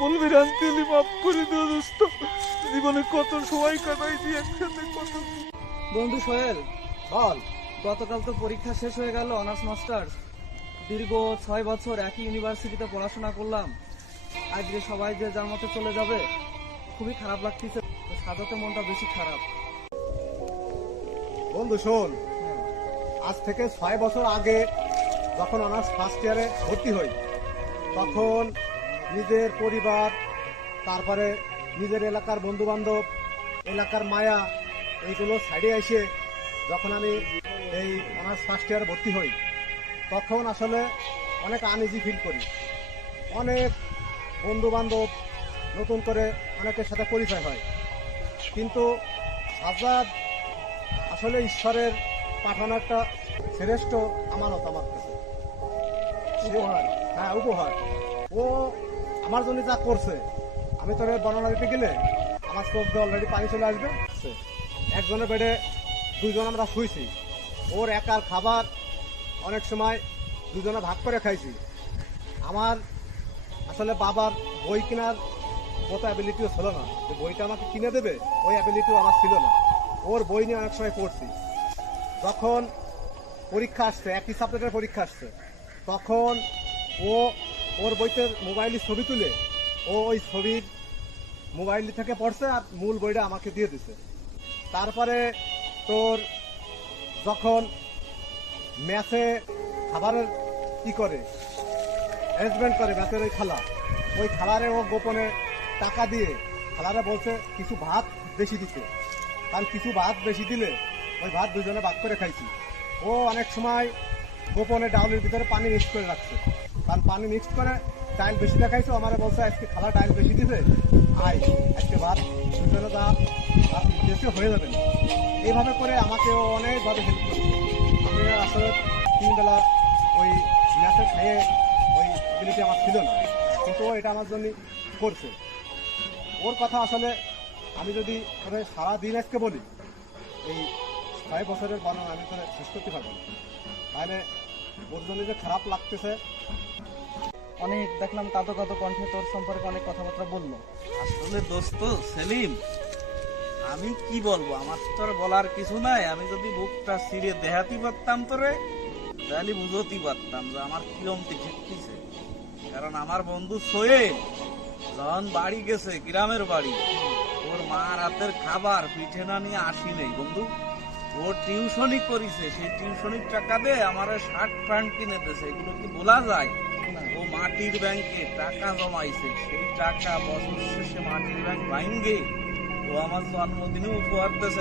বলবি রান্তিলি মাফ করে দিও দোস্ত। জীবনে কত সময় কাটাইছি একসাথে, কত। বন্ধু সোহেল, বল। গতকাল তো পরীক্ষা শেষ হয়ে গেল, অনার্স মাস্টার্স। দীর্ঘ 6 বছর একই ইউনিভার্সিটিতে পড়াশোনা করলাম, আজকে সবাই যে যার মতো চলে যাবে, খুবই খারাপ লাগতেছে। সাজাতে মনটা বেশি খারাপ। বন্ধু শোন, আজ থেকে 6 বছর আগে যখন অনার্স ফার্স্ট ইয়ারে ভর্তি হই, তখন নিজের পরিবার, তারপরে নিজের এলাকার বন্ধু বান্ধব, এলাকার মায়া, এইগুলো সাইডে এসে যখন আমি এই অনার্স ফার্স্ট ইয়ারে ভর্তি হই, তখন আসলে অনেক আনইজি ফিল করি। অনেক বন্ধু বান্ধব নতুন করে অনেকের সাথে পরিচয় হয়, কিন্তু আজাদ আসলে ঈশ্বরের পাঠানো একটা শ্রেষ্ঠ আমানত আমার কাছে। উপহার, হ্যাঁ উপহার। ও আমার জন্য যা করছে, আমি তোর বর্ণনা দিতে গেলে আমার চোখ দিয়ে অলরেডি পানি চলে আসবে। একজনের বেডে 2 জন আমরা শুইছি, ওর একার খাবার অনেক সময় 2 জনে ভাগ করে খাইছি। আমার আসলে বাবার বই কেনার মতো অ্যাবিলিটিও ছিল না, যে বইটা আমাকে কিনে দেবে ওই অ্যাবিলিটিও আমার ছিল না। ওর বই নিয়ে অনেক সময় পড়ছি। যখন পরীক্ষা আসছে, একই সাবজেক্টের পরীক্ষা আসছে, তখন ও ওর বইতে মোবাইলে ছবি তুলে ও ওই ছবির মোবাইল থেকে পড়ছে আর মূল বইটা আমাকে দিয়ে দিছে। তারপরে তোর যখন ম্যাচে খাবারের কি করে অ্যারেঞ্জমেন্ট করে, ম্যাচের ওই খালারে ও গোপনে টাকা দিয়ে খালারে বলছে কিছু ভাত বেশি দিতে, কারণ কিছু ভাত বেশি দিলে ওই ভাত 2 জনে ভাগ করে খাইছি। ও অনেক সময় গোপনে ডাউলের ভিতরে পানি মিক্স করে রাখছে, কারণ পানি মিক্স করে ডাইল বেশি দেখাইছে। আমারে বলছে আজকে খালা ডাইল বেশি দিছে, আয় আজকে ভাত 2 জনে যা বেশি হয়ে যাবে না। এইভাবে করে আমাকে ও অনেকভাবে হেল্প করেছে। আমি আসলে 3 বেলা ওই ম্যাচে খাইয়ে ওই এবিলিটি আমার ছিল না, কিন্তু ও এটা আমার জন্য করছে। ওর কথা আসলে আমি যদি তোরে সারাদিন আজকে বলি, এই 6 বছরের বর্ণনা আমি তোরে শেষ করতে পারবো না। তাহলে ওর জন্য যে খারাপ লাগতেছে। অনেক দেখলাম কাঁদো কাঁদো কণ্ঠে তোর সম্পর্কে অনেক কথাবার্তা বললো। আসলে দোস্ত সেলিম, আমি কি বলবো, আমার তো আর বলার কিছু নাই। আমি যদি বুকটা ছিঁড়ে দেখাতে পারতাম তোরে, তাহলে বুঝতে পারতাম যে আমার কিরমতি ঠেকতেছে। কারণ আমার বন্ধু সোহেল যখন বাড়ি গেছে, গ্রামের বাড়ি, ওর মার হাতের খাবার পিঠে না নিয়ে আসি নেই বন্ধু। ও টিউশনই করিছে, সেই টিউশনির টাকা দিয়ে আমার শার্ট প্যান্ট কিনে দিয়েছে। এগুলো কি বলা যায়? ও মাটির ব্যাংকে টাকা জমাইছে, সেই টাকা বছর শেষে মাটির ব্যাংক ভাঙ্গে ও আমার জন্মদিনে উপহার দিয়েছে।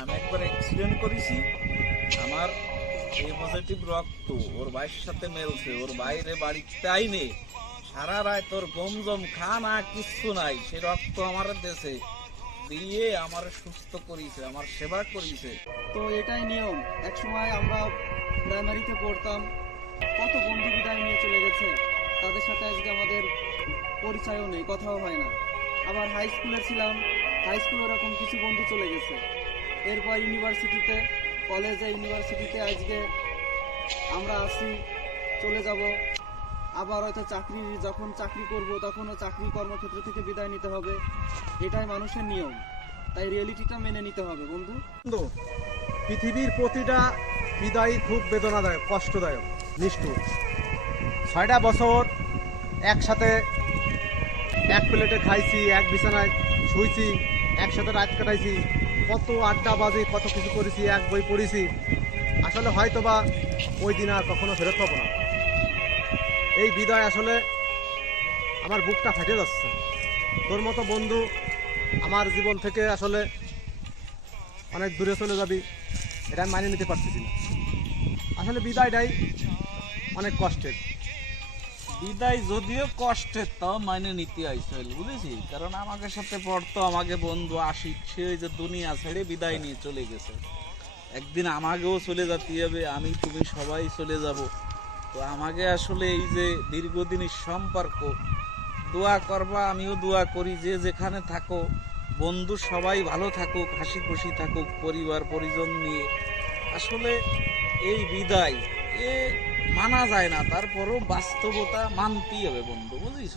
আমি একবার অ্যাক্সিডেন্ট করেছি, আমার এ পজিটিভ রক্ত ওর ভাইয়ের সাথে মেলছে। ওর বাইরে বাড়িতে আইনে সারা রাত তোর গমজম খানা কিচ্ছু নাই, সে রক্ত আমার দেশে দিয়ে আমার সুস্থ করিছে, আমার সেবা করিছে। তো এটাই নিয়ম। এক সময় আমরা প্রাইমারিতে পড়তাম, কত বন্ধু বিদায় নিয়ে চলে গেছে, তাদের সাথে আজকে আমাদের পরিচয়ও নেই, কথাও হয় না। আবার হাই স্কুলে ছিলাম, হাই স্কুলে এরকম কিছু বন্ধু চলে গেছে। এরপর ইউনিভার্সিটিতে, কলেজে, ইউনিভার্সিটিতে আজকে আমরা আসি, চলে যাব। আবার হয়তো যখন চাকরি করব, তখনও চাকরি কর্মক্ষেত্র থেকে বিদায় নিতে হবে। এটাই মানুষের নিয়ম, তাই রিয়েলিটিটা মেনে নিতে হবে বন্ধু। বন্ধু, পৃথিবীর প্রতিটা বিদায় খুব বেদনাদায়ক, কষ্টদায়ক, নিষ্ঠুর। 6টা বছর একসাথে এক প্লেটে খাইছি, এক বিছানায় শুইছি, একসাথে রাত কাটাইছি, কত আড্ডা বাজি, কত কিছু করেছি, এক বই পড়েছি। আসলে হয়তো বা ওই দিন আর কখনো ফেরত পাবো না। এই বিদায় আসলে আমার বুকটা ফেটে যাচ্ছে। তোর মতো বন্ধু আমার জীবন থেকে আসলে অনেক দূরে চলে যাবি, এটা আমি মানিয়ে নিতে পারতেছি না। আসলে বিদায়টাই অনেক কষ্টের। বিদায় যদিও কষ্টের, তাও মানে নিতে আইসল, বুঝেছি। কারণ আমাকে সাথে পড়তো, আমাকে বন্ধু আশিক, সে ওই যে দুনিয়া ছেড়ে বিদায় নিয়ে চলে গেছে। একদিন আমাকেও চলে যেতে হবে, আমি তুমি সবাই চলে যাব। তো আমাকে আসলে এই যে দীর্ঘদিনের সম্পর্ক, দোয়া করবা, আমিও দোয়া করি যে যেখানে থাকো বন্ধু সবাই ভালো থাকুক, হাসি খুশি থাকুক, পরিবার পরিজন নিয়ে। আসলে এই বিদায়, এ মানা যায় না, তারপরও বাস্তবতা মানতেই হবে বন্ধু, বুঝিস?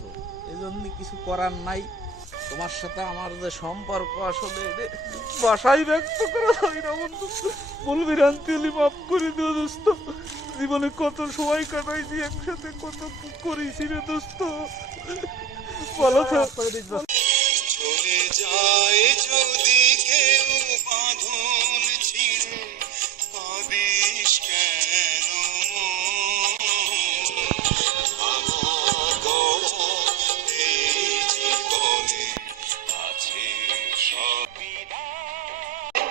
এই জন্য কিছু করার নাই। তোমার সাথে আমার যে সম্পর্ক আসলে বাসায় ব্যক্ত করা হয় না বন্ধু। বলবি রান্তিলি মাফ করে দিও দোস্ত, জীবনে কত সময় কাটাইছি একসাথে, কত কি করেছি রে দোস্ত। বলো তো। চলে যায় যদি কেউ বাঁধন ছিঁড়ে, কাঁদিস কেন আমার গড়া এই জীবনে আছে সব বিদায়।